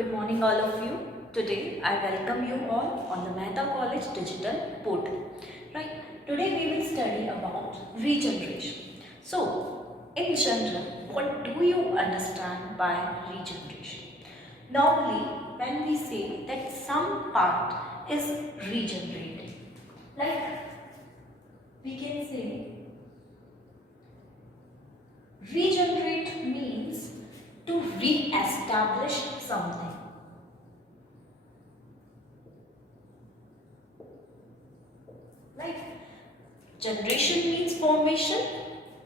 Good morning all of you. Today I welcome you all on the Mehta College Digital Portal. Right. Today we will study about regeneration. So in general, what do you understand by regeneration? Normally when we say that some part is regenerating, like we can say regenerate means to re-establish something. Right? Generation means formation.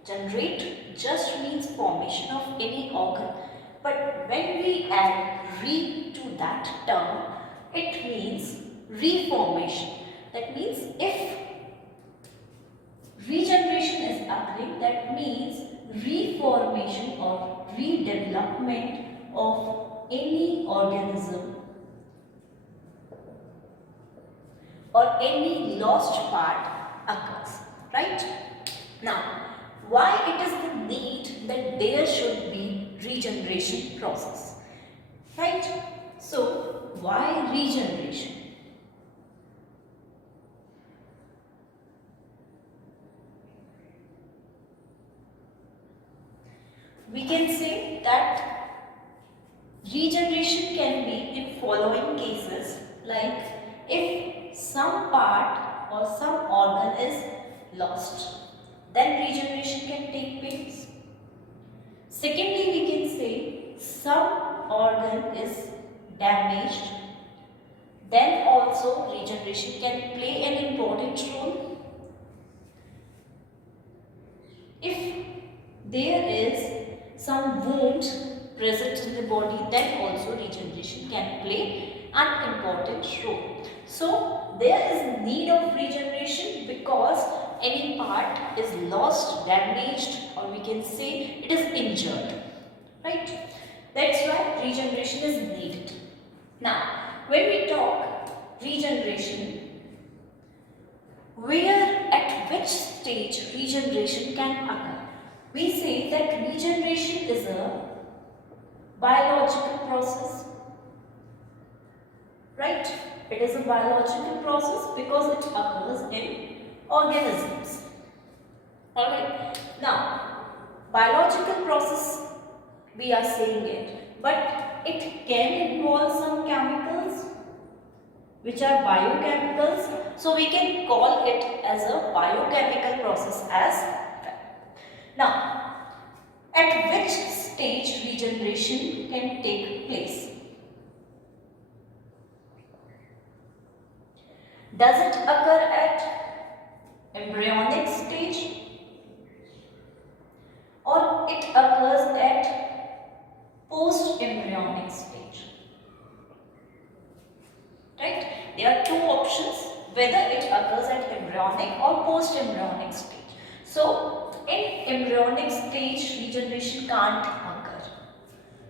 Generate just means formation of any organ. But when we add re to that term, it means reformation. That means if regeneration is occurring, that means reformation or redevelopment of any organism or any lost part occurs, right? Now, why it is the need that there should be regeneration process, right? So, why regeneration? We can say that regeneration can be in following cases, like if some part or some organ is lost, then regeneration can take place. Secondly, we can say some organ is damaged, then also regeneration can play an important role. If there is some wound present in the body, then also regeneration can play an important role. So there is need of regeneration because any part is lost, damaged, or we can say it is injured, right? That's why regeneration is needed. Now, when we talk regeneration, where at which stage regeneration can occur? We say that regeneration is a biological process, right? It is a biological process because it occurs in organisms. Alright, now biological process we are saying it, but it can involve some chemicals which are biochemicals, so we can call it as a biochemical process as well. Now, at which stage regeneration can take place? Does it occur at embryonic stage or it occurs at post-embryonic stage? Right? There are two options whether it occurs at embryonic or post-embryonic stage. So, in embryonic stage regeneration can't occur,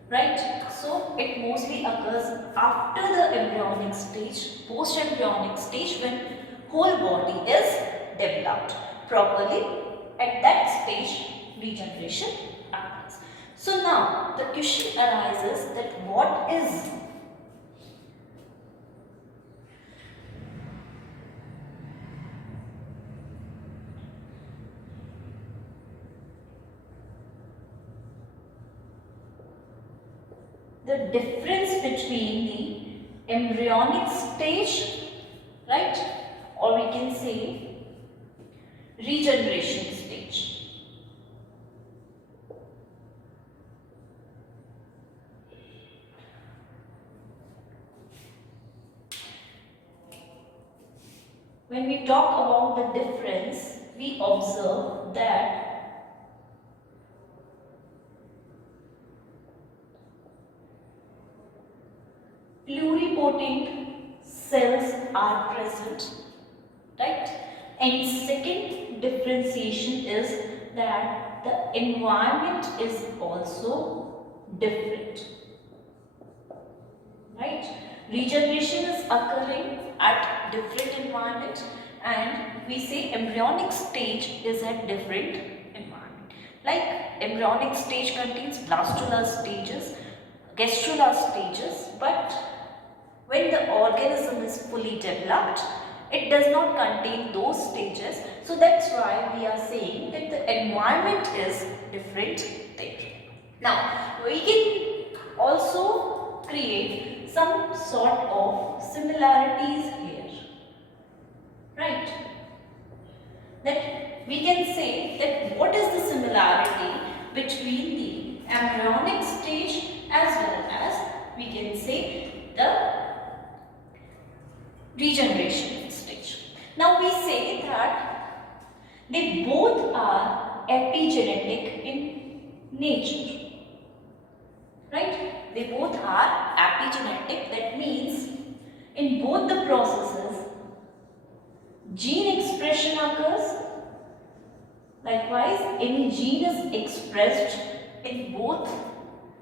right? So, it mostly occurs after the embryonic stage, post-embryonic stage, when whole body is developed properly. At that stage regeneration occurs. So now the question arises that what is the difference between the embryonic stage, right, or we can say regeneration stage? When we talk about the difference, we observe that pluripotent cells are present, right? And second differentiation is that the environment is also different, right? Regeneration is occurring at different environment, and we say embryonic stage is at different environment. Like embryonic stage contains blastula stages, gastrula stages, but when the organism is fully developed, it does not contain those stages. So that's why we are saying that the environment is different there. Now, we can also create some sort of similarities here, right? That we can say that what is the similarity between the embryonic stage as well as we can say the regeneration stage. Now we say that they both are epigenetic in nature, right? They both are epigenetic, that means in both the processes gene expression occurs. Likewise, any gene is expressed in both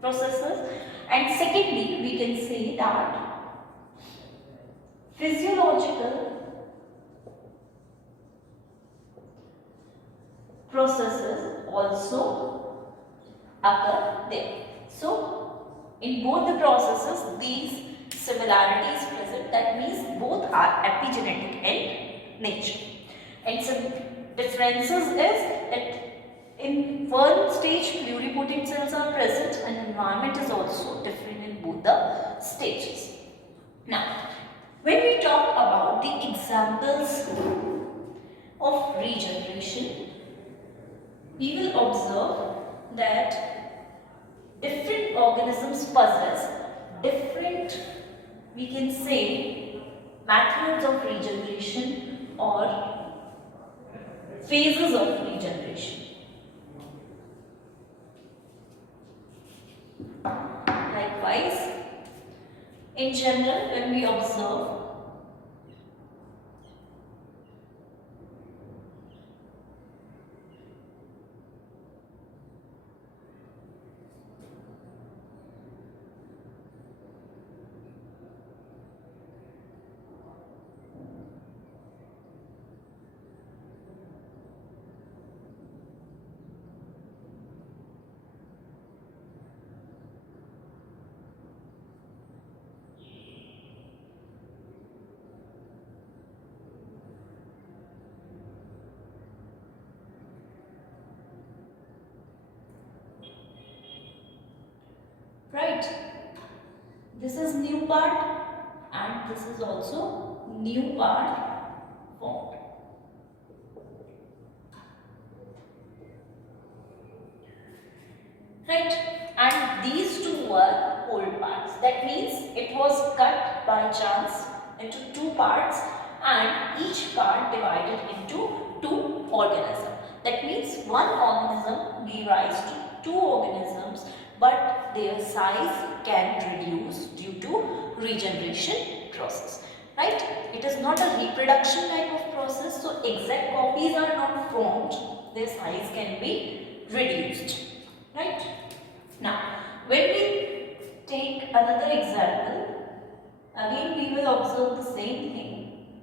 processes. And secondly, we can say that physiological processes also occur there. So, in both the processes, these similarities present. That means both are epigenetic in nature. And some differences is that in one stage pluripotent cells are present and environment is also different in both the stages. Now, when we talk about the examples of regeneration, we will observe that different organisms possess different, we can say, methods of regeneration or phases of regeneration. Likewise, in general, when we observe right, this is new part and this is also new part formed. Right, and these two were whole parts. That means it was cut by chance into two parts and each part divided into two organisms. That means one organism gave rise to two organisms, but their size can reduce due to regeneration process. Right? It is not a reproduction type of process, so exact copies are not formed. Their size can be reduced. Right? Now, when we take another example, again we will observe the same thing.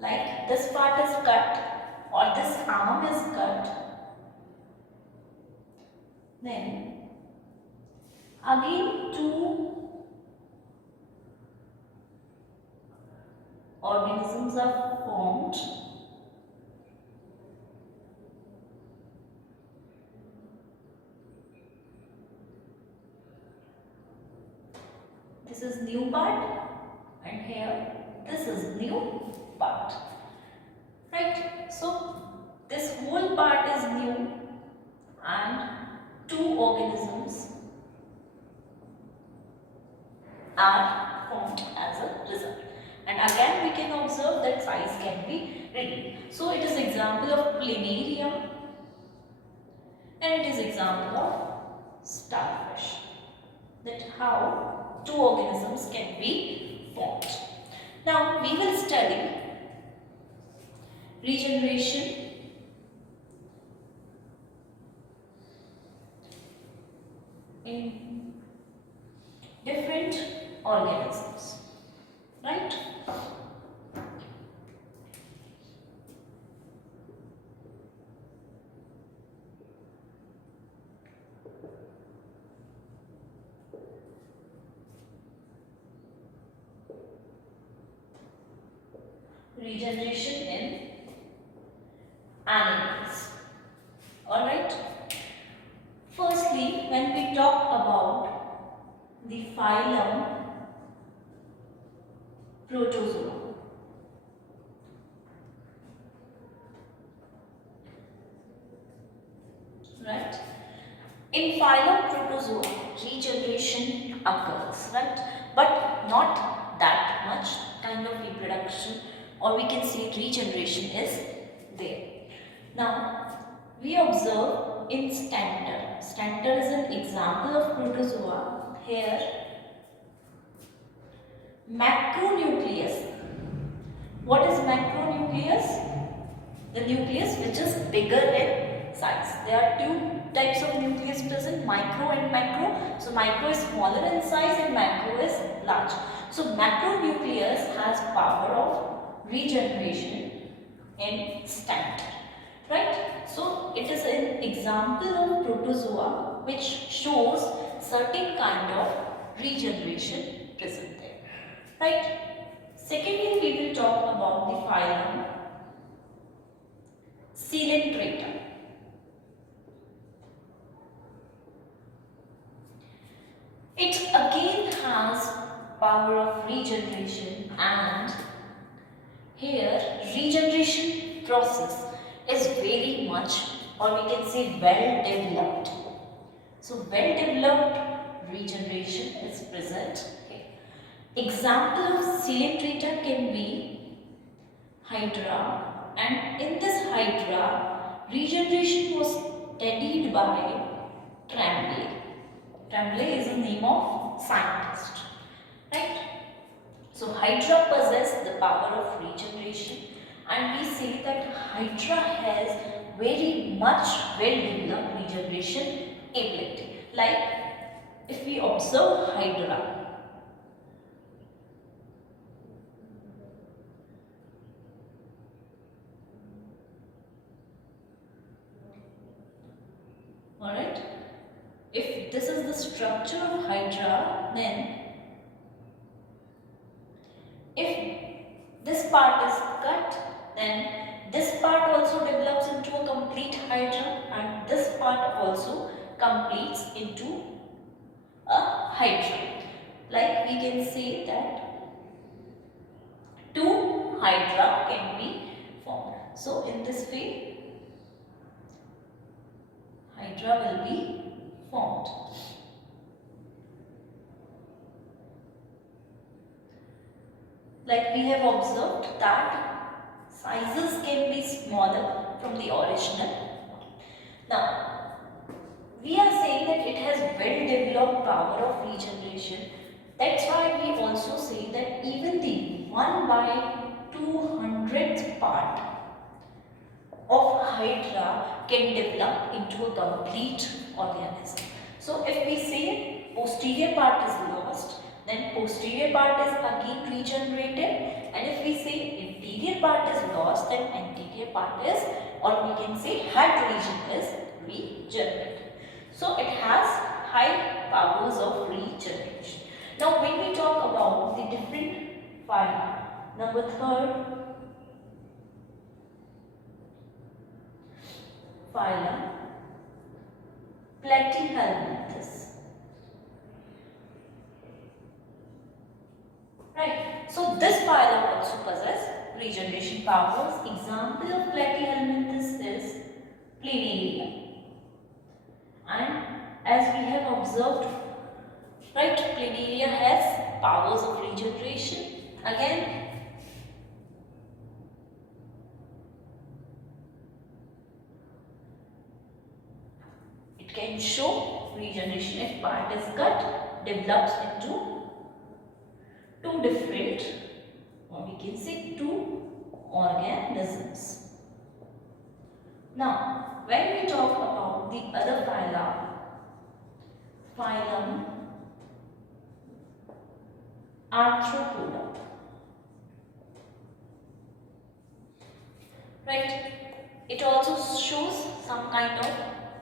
Like this part is cut or this arm is cut. Then again two organisms are formed. This is new part and here this is new part. Right? So this whole part is new and two organisms are formed as a result. And again we can observe that size can be reduced. So it is example of planarium and it is example of starfish. That how two organisms can be formed. Now we will study regeneration in different organisms, right? regeneration in animals. Alright. Firstly, when we talk about the phylum Protozoa. Right? In phylum Protozoa, regeneration occurs, right? But not that much kind of reproduction, or we can say regeneration is there. Now, we observe in Stanter. Stanter is an example of protozoa. Here, macronucleus. What is macronucleus? The nucleus which is bigger in size. There are two types of nucleus present, micro and macro. So micro is smaller in size and macro is large. So macronucleus has power of regeneration in Stanter. Right? So it is an example of protozoa which shows certain kind of regeneration present there. Right? Secondly, we will talk about the phylum Coelenterata. It again has power of regeneration, and here regeneration process is very much, or we can say well developed. So well developed regeneration is present here. Example of Coelenterata can be Hydra, and in this Hydra, regeneration was studied by Tremblay. Tremblay is the name of scientist, right? So Hydra possesses the power of regeneration, and we say that Hydra has very much well-developed regeneration ability. Like if we observe Hydra, alright, if this is the structure of Hydra, then if this part is cut, then this part also develops into a complete Hydra, and this part also completes into a Hydra. Like we can say that two Hydra can be formed. So in this way, Hydra will be formed. Like we have observed that sizes can be smaller from the original. Now, we are saying that it has well developed power of regeneration. That's why we also say that even the 1/200th part of Hydra can develop into a complete organism. So if we say posterior part is lost, then posterior part is again regenerated, and if we say anterior part is lost, then anterior part is, or we can say head region is regenerated. So it has high powers of regeneration. Now when we talk about the different phyla, number third, phylum Platyhelminthes. Right. So this phylum also possesses regeneration powers. Example of Platyhelminthes is Planaria. And as we have observed, right, Planaria has powers of regeneration. Again, it can show regeneration if part is cut, develops into two different, or we can say two organisms. Now, when we talk about the other phyla, phylum Arthropoda. Right? It also shows some kind of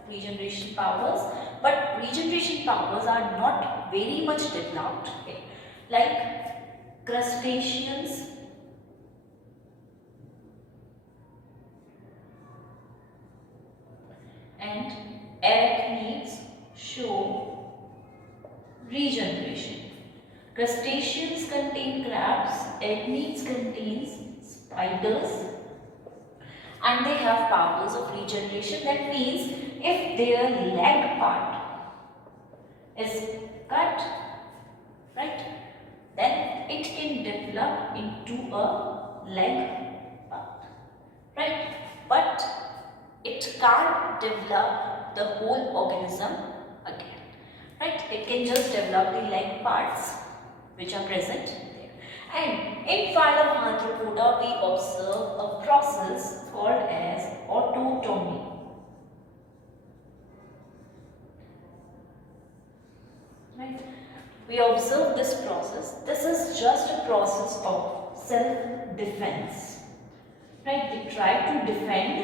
regeneration powers, but regeneration powers are not very much developed. Okay? Like crustaceans and arachnids show regeneration. Crustaceans contain crabs, arachnids contains spiders, and they have powers of regeneration. That means if their leg part is cut, right, then it can develop into a leg part, right, but it can't develop the whole organism again, right. It can just develop the leg parts which are present there. And in phylum Arthropoda we observe a process called as autotomy. Right. We observe this process. This is just a process of self-defense. Right. They try to defend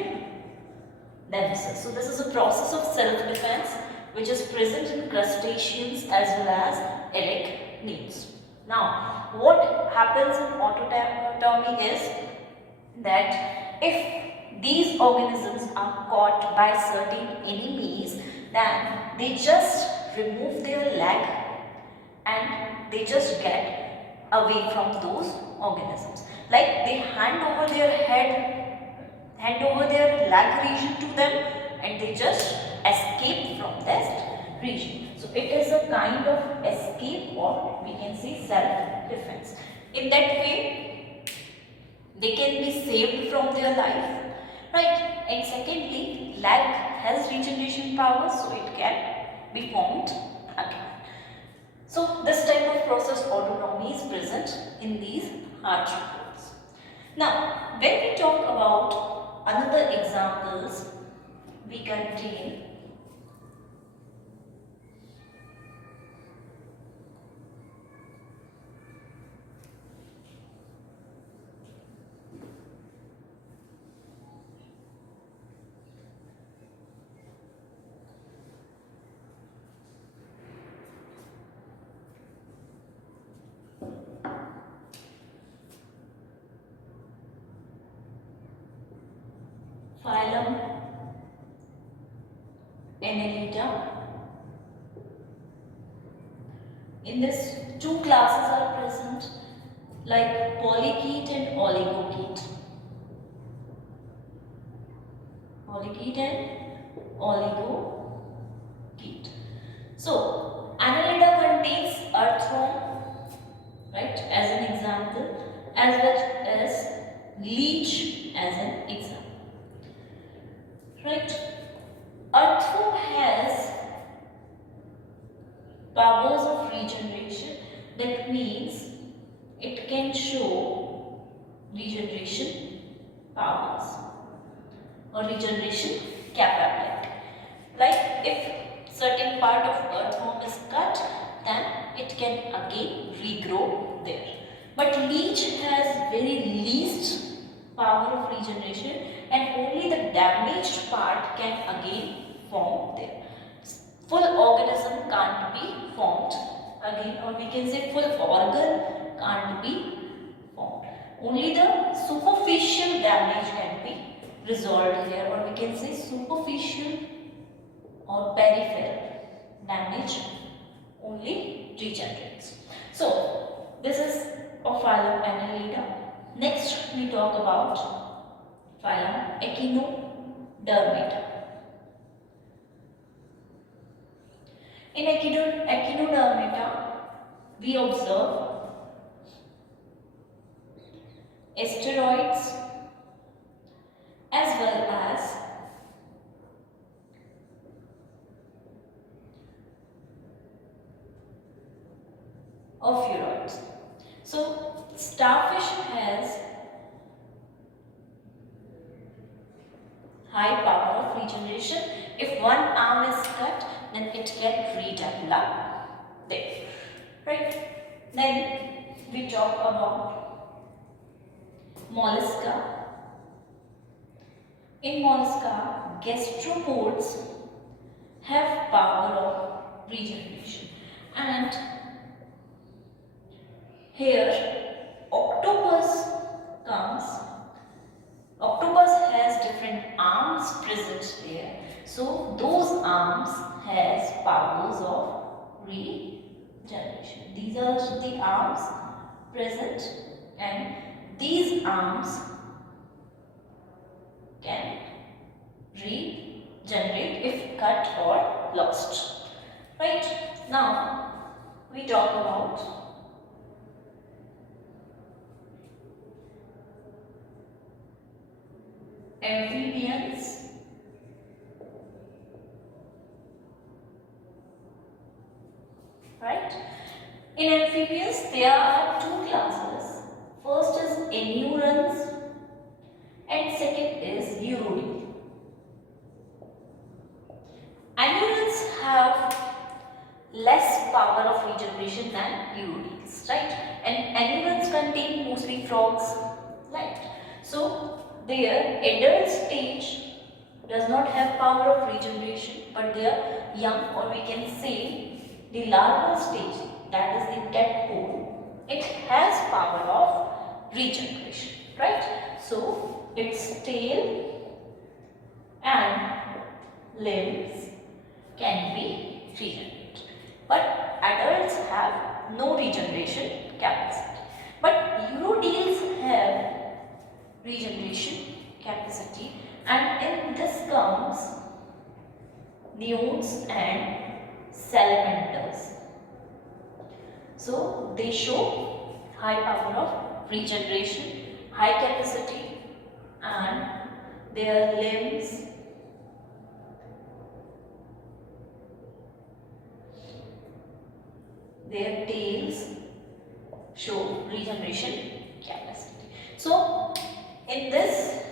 themselves. So this is a process of self-defense which is present in crustaceans as well as arachnids. Now, what happens in autotomy is that if these organisms are caught by certain enemies, then they just remove their leg and they just get away from those organisms. Like they hand over their leg region to them and they just escape from that region. So it is a kind of escape, or we can say self-defense. In that way, they can be saved from their life, right? And secondly, leg has regeneration power, so it can be formed again. So this type of process autotomy is present in these arthropods. Now, when we talk about another examples, we contain phylum Annelida. In this, two classes are present like polychaete and oligochaete. Polychaete and oligochaete. So, Annelida contains earthworm, right, as an example, as well as leech as an example. Right? Earthworm has powers of regeneration. That means it can show regeneration powers or regeneration capability. Like if certain part of earthworm is cut, then it can again regrow there. But leech has very least power of regeneration and only the damaged part can again form there. Full organism can't be formed again, or we can say full organ can't be formed. Only the superficial damage can be resolved here, or we can say superficial or peripheral damage only regenerates. So this is of phylum Annelida. Next we talk about phylum Echinodermata. In Echinodermata, we observe asteroids as well as ophiuroids. So, starfish has high power of regeneration. If one arm is cut, then it can redevelop there, right? Then we talk about mollusca. In mollusca, gastropods have power of regeneration, and here octopus comes. Octopus has different arms present there, so regeneration. These are the arms present, and these arms can regenerate if cut or lost. Right? Now we talk about amphibians. Right? In amphibians, there are two classes. First is anurans and second is urodele. Anurans have less power of regeneration than urodeles, right? And anurans contain mostly frogs, right? So their adult stage does not have power of regeneration, but their young, or we can say the larval stage, that is the tadpole, it has power of regeneration, right? So its tail and limbs can be regenerated, but adults have no regeneration capacity. But urodeles have regeneration capacity, and in this comes newts and salamanders. So they show high power of regeneration, high capacity, and their limbs, their tails show regeneration capacity. So in this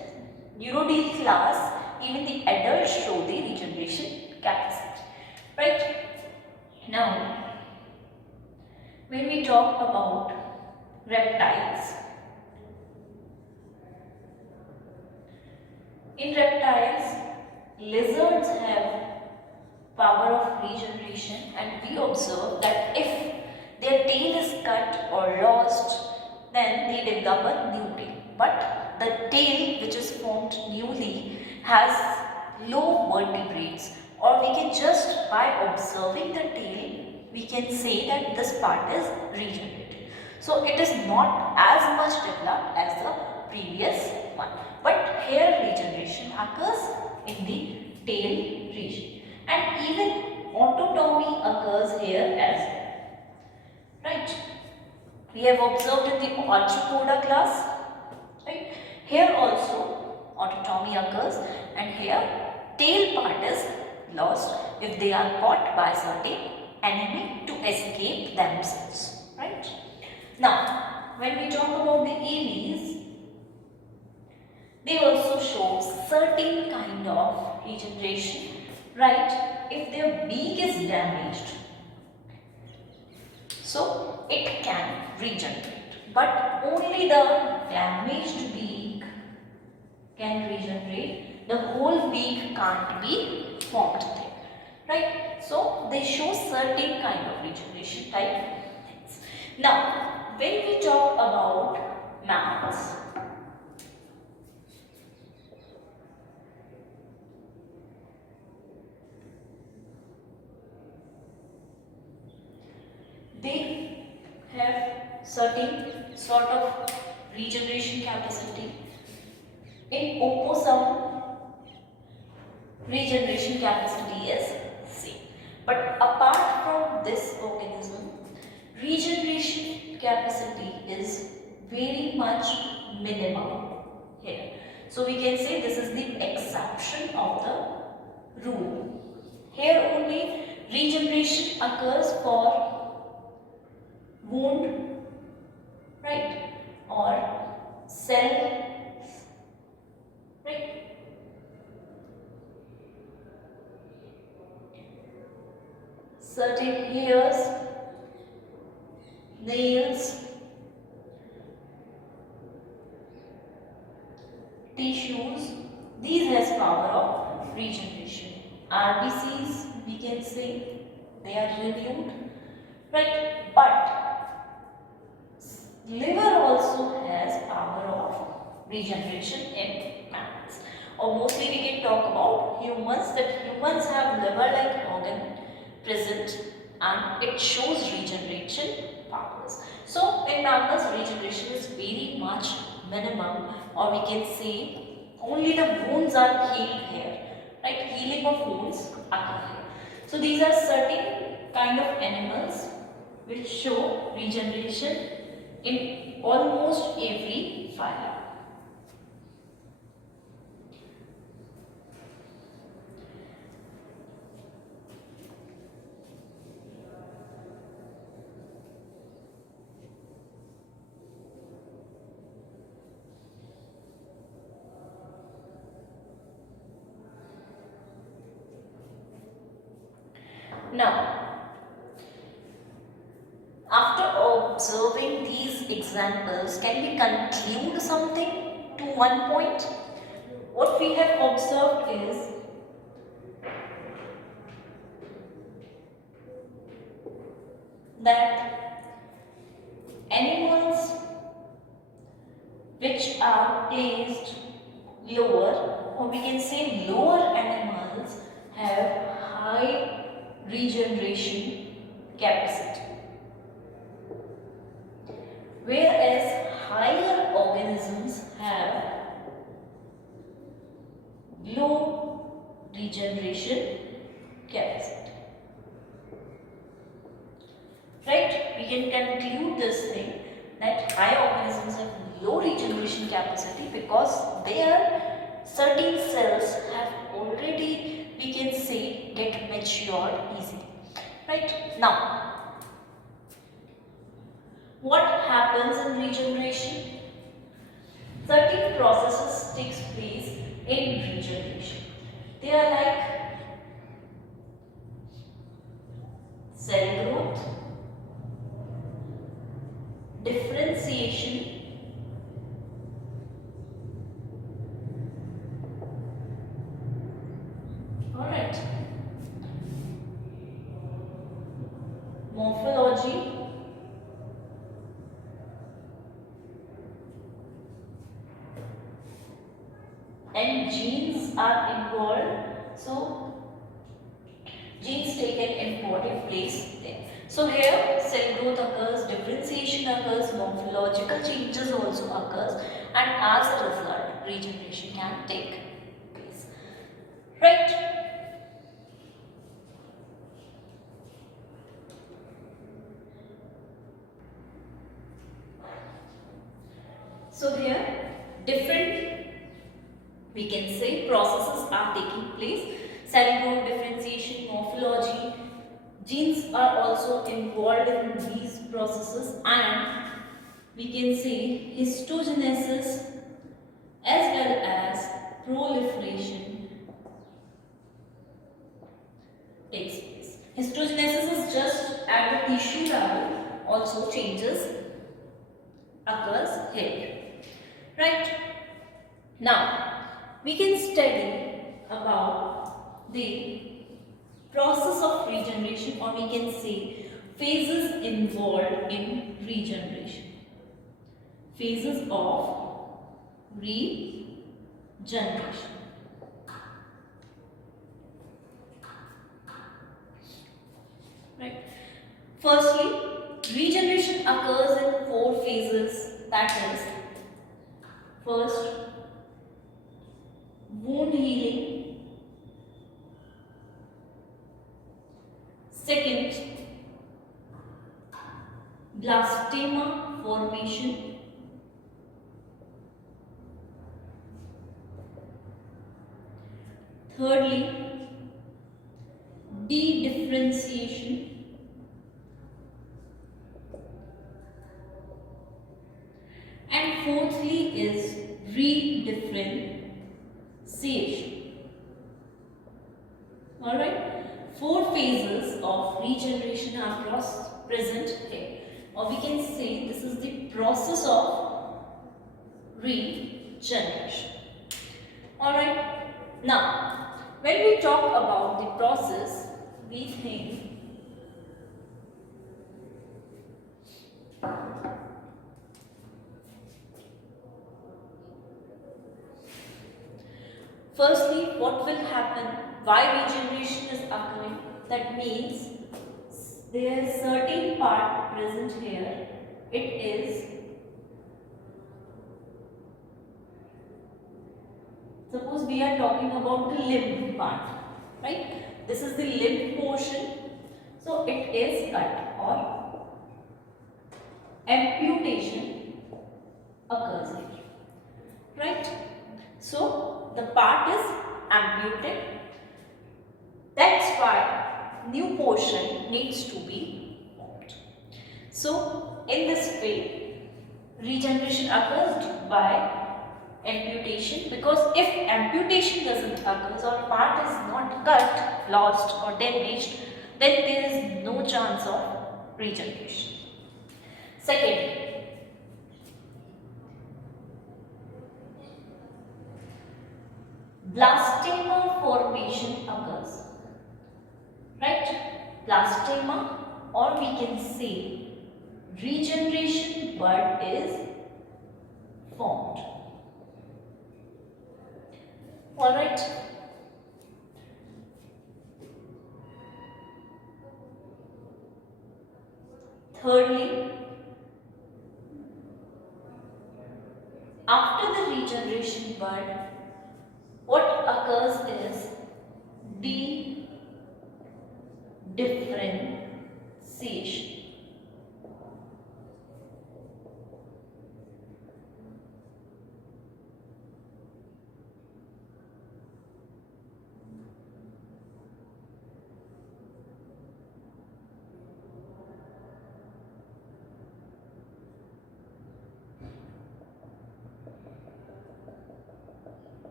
urodele class, even the adults show the regeneration capacity, right? Now, when we talk about reptiles, in reptiles, lizards have power of regeneration, and we observe that if their tail is cut or lost, then they develop a new tail. But the tail which is formed newly has low vertebrates, or we can just by observing the tail, we can say that this part is regenerated. So it is not as much developed as the previous one. But here regeneration occurs in the tail region. And even autotomy occurs here as well. Right? We have observed in the Arthropoda class. Right? Here also autotomy occurs, and here tail part is lost if they are caught by certain enemy to escape themselves. Right? Now, when we talk about the aves, they also show certain kind of regeneration, right? If their beak is damaged, so it can regenerate, but only the damaged beak can regenerate. The whole beak can't be formed there, right? So they show certain kind of regeneration type things. Now, when we talk about mammals, they have certain sort of regeneration capacity. In opossum, regeneration capacity is same. But apart from this organism, regeneration capacity is very much minimal here. So we can say this is the exception of the rule. Here only regeneration occurs for wound, right, or cell, right. Certain hairs, nails, tissues, these has power of regeneration. RBCs, we can say they are renewed, right? But liver also has power of regeneration in mammals. Or mostly we can talk about humans, that humans have liver-like organ present, and it shows regeneration powers. So in mammals, regeneration is very much minimum, or we can say only the wounds are healed here, right? Healing of wounds occur here. So these are certain kind of animals which show regeneration in almost every phylum. Now, after observing these examples, can we conclude something to one point? What we have observed is that animals which are placed lower, or we can say lower animals, have high regeneration capacity, whereas higher organisms have low regeneration capacity. Right? We can conclude this thing that high organisms have low regeneration capacity because their certain cells have already, we can say, get matured easily. Right? Now, what happens in regeneration? Certain processes takes place in regeneration. They are like cell growth, differentiation, alright, morphology, and genes are involved. So genes take an important place there. So here cell growth occurs, differentiation occurs, morphological changes also occurs, and as a result regeneration can take place. Right? So here different, we can say, processes are taking place. Cell growth, differentiation, morphology, genes are also involved in these processes, and we can say histogenesis as well as proliferation takes place. Histogenesis is just at the tissue level, also changes occurs here. Right? Now, we can study about the process of regeneration, or we can say phases involved in regeneration. Phases of regeneration. Right. Firstly, regeneration occurs in 4 phases, that is, first, wound healing, second, blastema formation, thirdly, de-differentiation, and fourthly is redifferentiation. Alright, 4 phases of regeneration are present here, or we can say this is the process of regeneration. Alright, now when we talk about the process, we think firstly, what will happen, why regeneration is occurring? That means there is certain part present here. It is, suppose we are talking about the limb part, right? This is the limb portion. So it is cut or amputation occurs here, right? So the part is amputated. That's why new portion needs to be formed. So in this way, regeneration occurs by amputation, because if amputation doesn't occur or part is not cut, lost or damaged, then there is no chance of regeneration. Second, blastema formation occurs, right? Blastema, or we can say regeneration bud is formed. Alright. Thirdly, after the regeneration bud, what occurs is de-differentiation.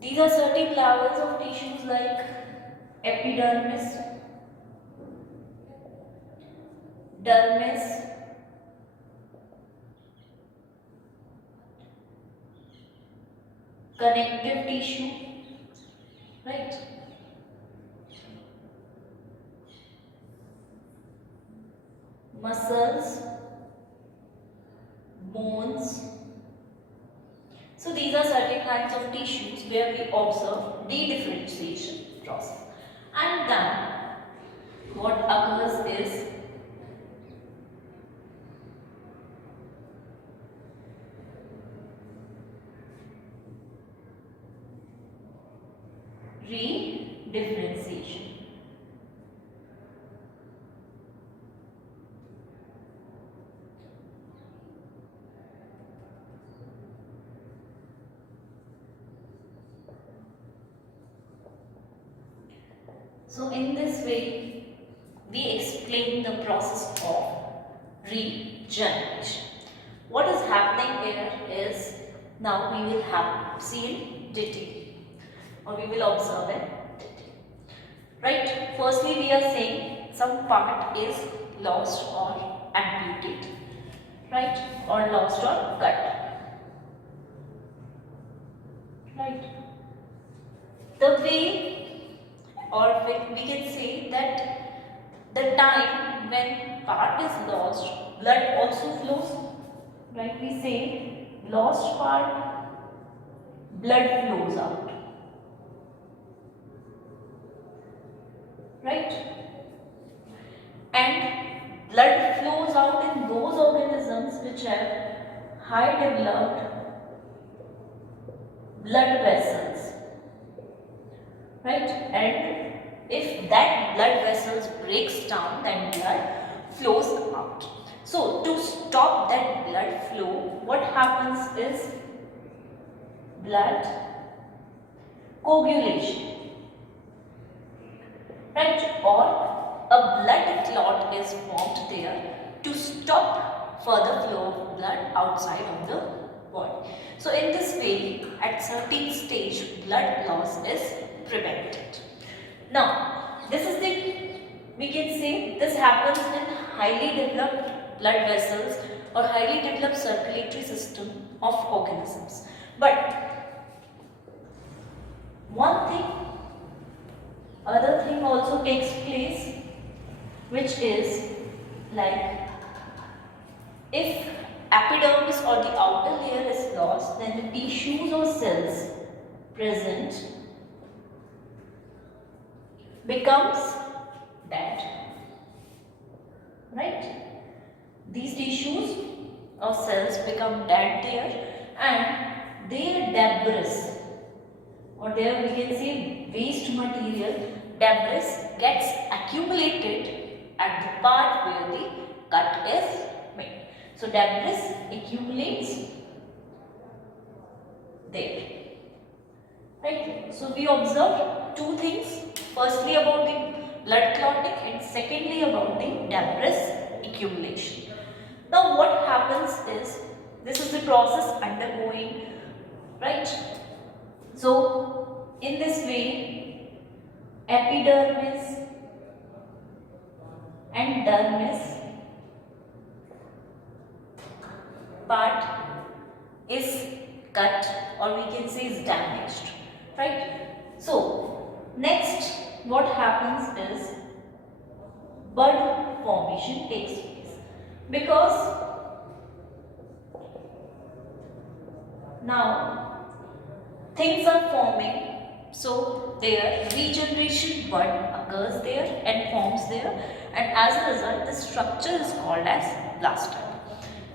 These are certain levels of tissues like epidermis, dermis, connective tissue, right? Muscles, bones. So these are certain kinds of tissues where we observe the differentiation process. And then what occurs is re-differentiation. So in this way, we explain the process of regeneration. What is happening here is, now we will have seen detail, or we will observe it detail. Right? Firstly, we are saying some part is lost or amputated, right? Or lost or cut. Right? The way, or we can say that the time when part is lost, blood also flows, right? We say lost part, blood flows out, right? And blood flows out in those organisms which have high developed blood vessels, right? And if that blood vessels breaks down, then blood flows out. So to stop that blood flow, what happens is blood coagulation, right? Or a blood clot is formed there to stop further flow of blood outside of the body. So in this way, at certain stage, blood loss is prevented. Now, this is we can say this happens in highly developed blood vessels or highly developed circulatory system of organisms. But one thing, other thing also takes place, which is like if epidermis or the outer layer is lost, when the tissues or cells present becomes dead, right? These tissues or cells become dead there, and their debris, or there we can say waste material, debris gets accumulated at the part where the cut is made. So debris accumulates there, right? So we observed two things, firstly about the blood clotting and secondly about the debris accumulation. Now what happens is, this is the process undergoing, right? So in this way, epidermis and dermis part is cut, or we can say is damaged, right? So next what happens is bud formation takes place, because now things are forming, so their regeneration bud occurs there and forms there, and as a result this structure is called as blastoid.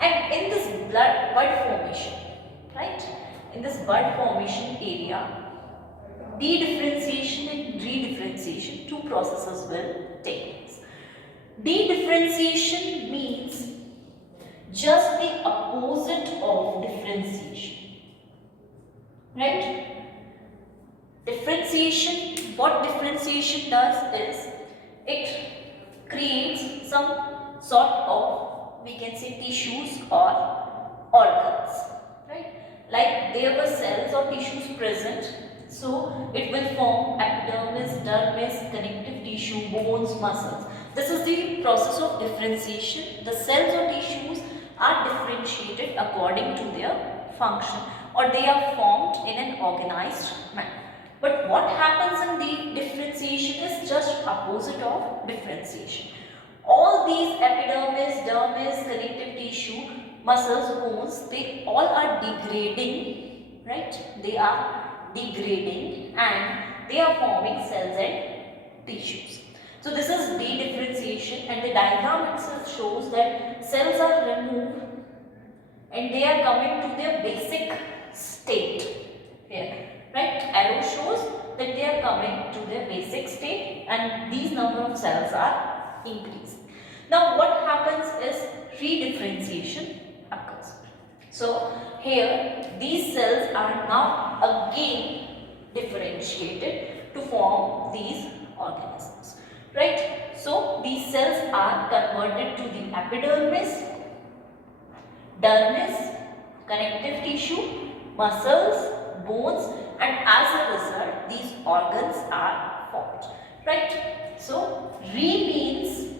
And in this bud formation, right, in this bud formation area, dedifferentiation and redifferentiation, two processes will take place. Dedifferentiation means just the opposite of differentiation, right? Differentiation, what differentiation does is, it creates some sort of, we can say, tissues or organs, right? Like there were cells or tissues present, so it will form epidermis, dermis, connective tissue, bones, muscles. This is the process of differentiation. The cells or tissues are differentiated according to their function, or they are formed in an organized manner. But what happens in the differentiation is just opposite of differentiation. All these epidermis, dermis, connective tissue, muscles, bones, they all are degrading, right? They are degrading and they are forming cells and tissues. So this is dedifferentiation, and the diagram itself shows that cells are removed and they are coming to their basic state here, right? Arrow shows that they are coming to their basic state and these number of cells are increasing. Now what happens is redifferentiation occurs. So here these cells are now again differentiated to form these organisms, right? So these cells are converted to the epidermis, dermis, connective tissue, muscles, bones, and as a result these organs are formed, right? So re means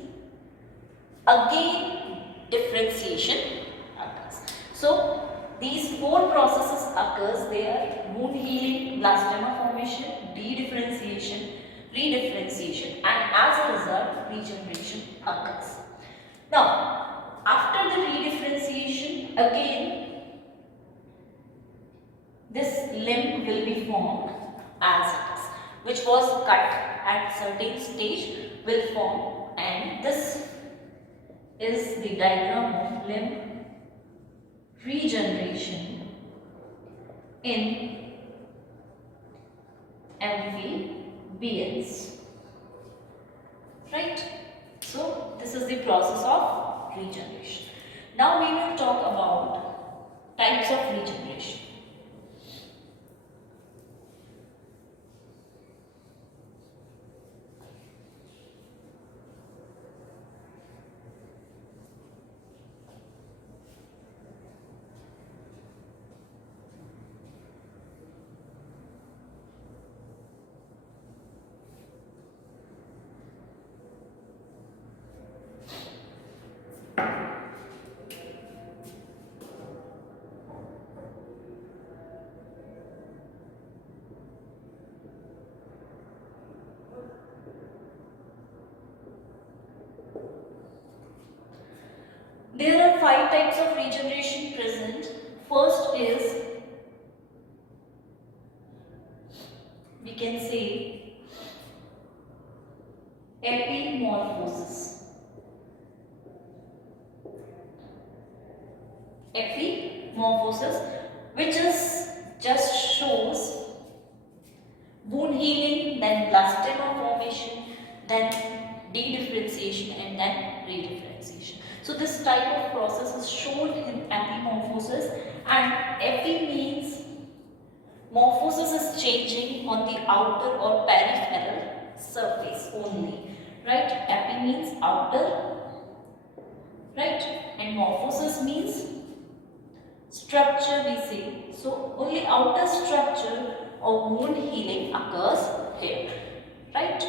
again differentiation occurs. So these four processes occurs there: wound healing, blastema formation, dedifferentiation, redifferentiation, and as a result regeneration occurs. Now after the redifferentiation, again this limb will be formed as it is, which was cut at certain stage will form, and this is the diagram of limb regeneration in MVBS, right? So this is the process of regeneration. Now we will talk about types of regeneration. There are 5 types of regeneration present. First is we can say epimorphosis. Epimorphosis, which is just shows wound healing, then blastema formation, then dedifferentiation, and then redifferentiation. So this type of process is shown in epimorphosis, and epi means morphosis is changing on the outer or peripheral surface only, right? Epi means outer, right? And morphosis means structure, we say. So only outer structure of wound healing occurs here, right?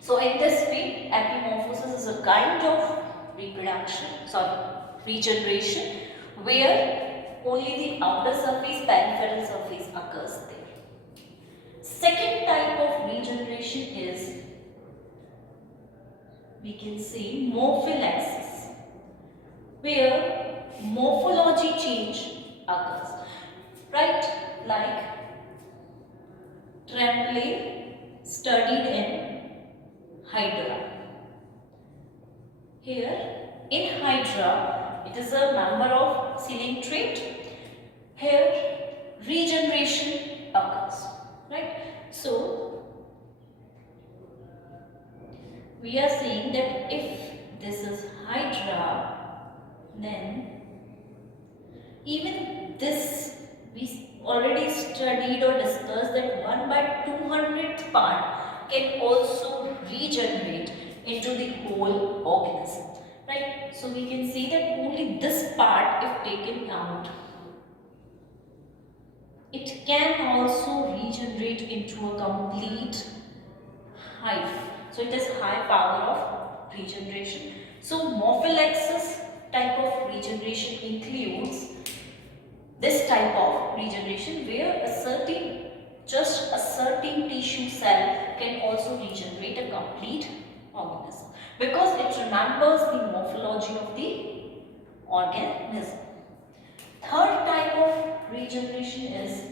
So in this way, epimorphosis is a kind of regeneration, where only the outer surface, peripheral surface occurs there. Second type of regeneration is, we can say, morphylaxis, where morphology change occurs, right? Like Tremblay studied in Hydra. Here in Hydra, it is a member of ceiling trait. Here regeneration occurs, right? So we are saying that if this is Hydra, then even this we already studied or discussed that 1/200th part can also regenerate into the whole organism, right? So we can see that only this part, if taken out, it can also regenerate into a complete hive. So it is high power of regeneration. So morphylaxis type of regeneration includes this type of regeneration where just a certain tissue cell can also regenerate a complete organism because it remembers the morphology of the organism. Third type of regeneration is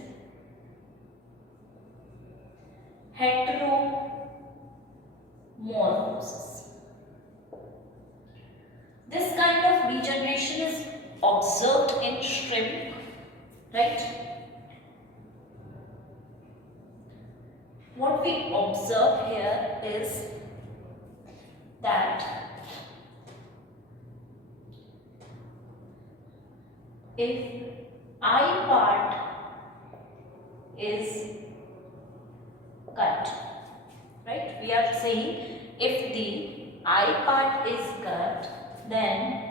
heteromorphosis. This kind of regeneration is observed in shrimp, right? What we observe here is that if eye part is cut, right? We are saying if the eye part is cut, then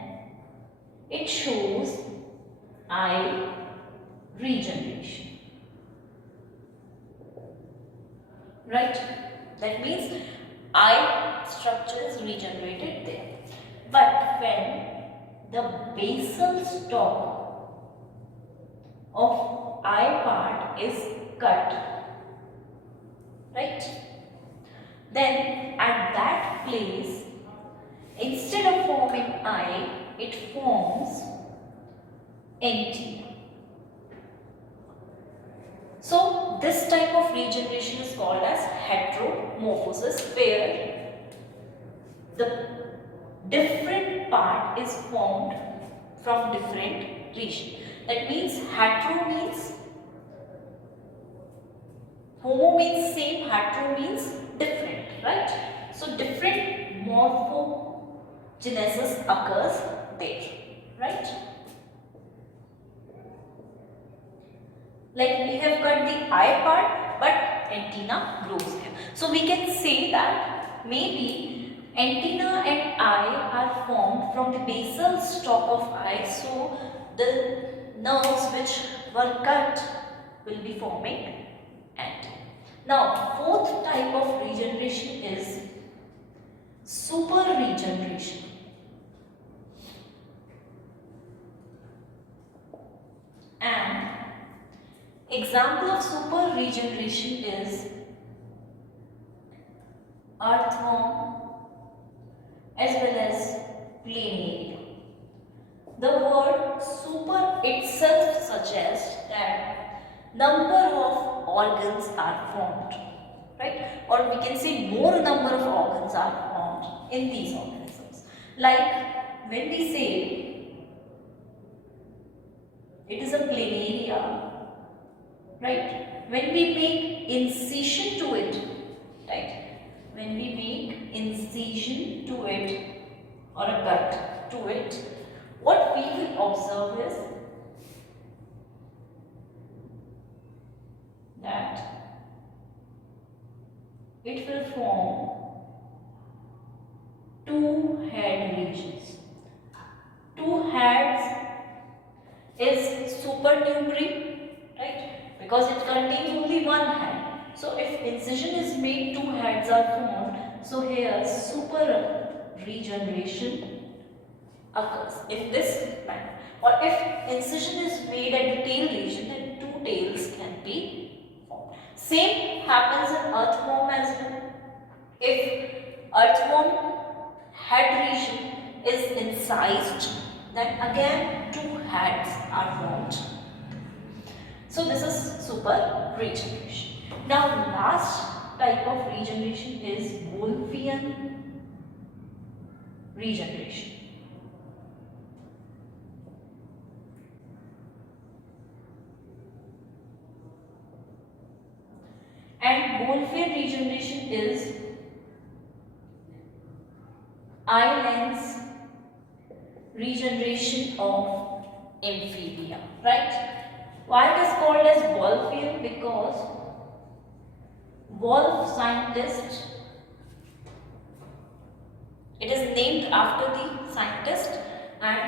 it shows eye regeneration, right? That means eye structure is regenerated there. But when the basal stalk of eye part is cut, right, then at that place, instead of forming eye, it forms antenna. So this type of regeneration is called as heteromorphosis, where the different part is formed from different region. That means hetero means homo means same, hetero means different, right? So different morphogenesis occurs there, right? Like we have got the eye part, but antenna grows here. So we can say that maybe antenna and eye are formed from the basal stalk of eye. So the nerves which were cut will be forming antenna. Now, fourth type of regeneration is super regeneration. And example of super regeneration is earthworm as well as planaria. The word super itself suggests that number of organs are formed, right? Or we can say more number of organs are formed in these organisms. Like when we say it is a planaria, right? When we make incision to it, right? When we make incision to it or a cut to it, what we will observe is that it will form two head regions. Two heads is supernumerary, right? Because it contains only one head. So if incision is made, two heads are formed. So here super regeneration occurs if this manner. Or if incision is made at the tail region, then two tails can be formed. Same happens in earthworm as well. If earthworm head region is incised, then again two heads are formed. So this is super regeneration. Now last type of regeneration is Wolffian regeneration. And Wolffian regeneration is eye-lens regeneration of amphibia, right? Why it is called as Wolffian? Because wolf scientist, it is named after the scientist, and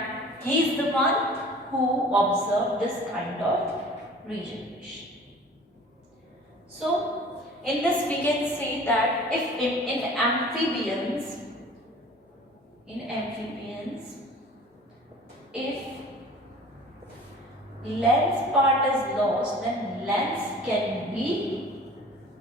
he is the one who observed this kind of regeneration. So in this we can say that if in amphibians, if lens part is lost, then lens can be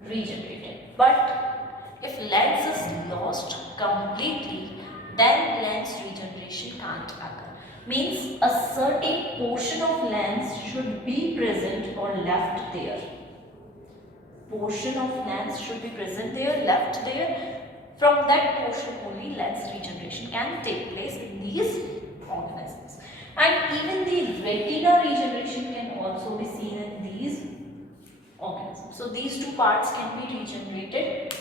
regenerated. But if lens is lost completely, then lens regeneration can't occur. Means a certain portion of lens should be present or left there. Portion of lens should be present there, left there. From that portion only lens regeneration can take place in these organisms. And even the retina regeneration can also be seen in these organisms. So these two parts can be regenerated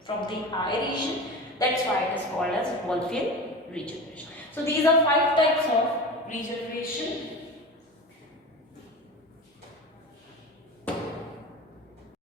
from the eye region. That's why it is called as Wolffian regeneration. So these are 5 types of regeneration